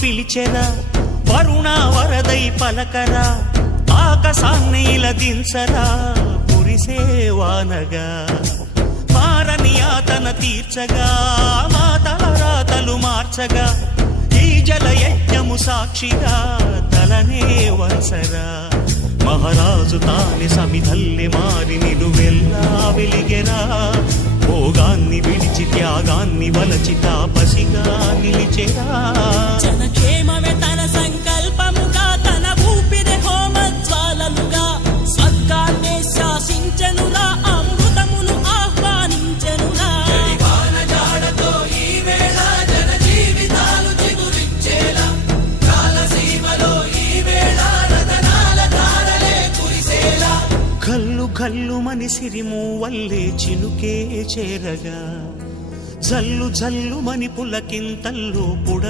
పిలిచెరా వరుణ వరదై పలకరా ఆకాశాన్ని ఇలదించరా కురిసేవానగా మారని యాతన తీర్చగా మాతల రాతలు మార్చగా ఈ జల యజ్ఞము సాక్షిగా తలనే వంచరా మహారాజు తాని సమిధల్లె మారి నిలువెల్లా వెలిగెరా భోగాన్ని విడిచి త్యాగాన్ని వలచి తాపసిగా నిలిచెరా జనక్షేమమే తన సంకల్పముగా తన ఊపిరి హోమజ్వాలలుగా స్వర్గాన్నే శాసించెనురా అమృతమును ఆహ్వానించెనురా జాడతో ఈ వేళ జన జీవితాలు చిగురించేలా కాలసీమలో ఈ వేళ రతనాల ధారలే కురిసేలా కల్లు కల్లు మని సిరిము వల్లే చినుకే చేరగా జల్లు జల్లు మని పులకింతల్లో పుడ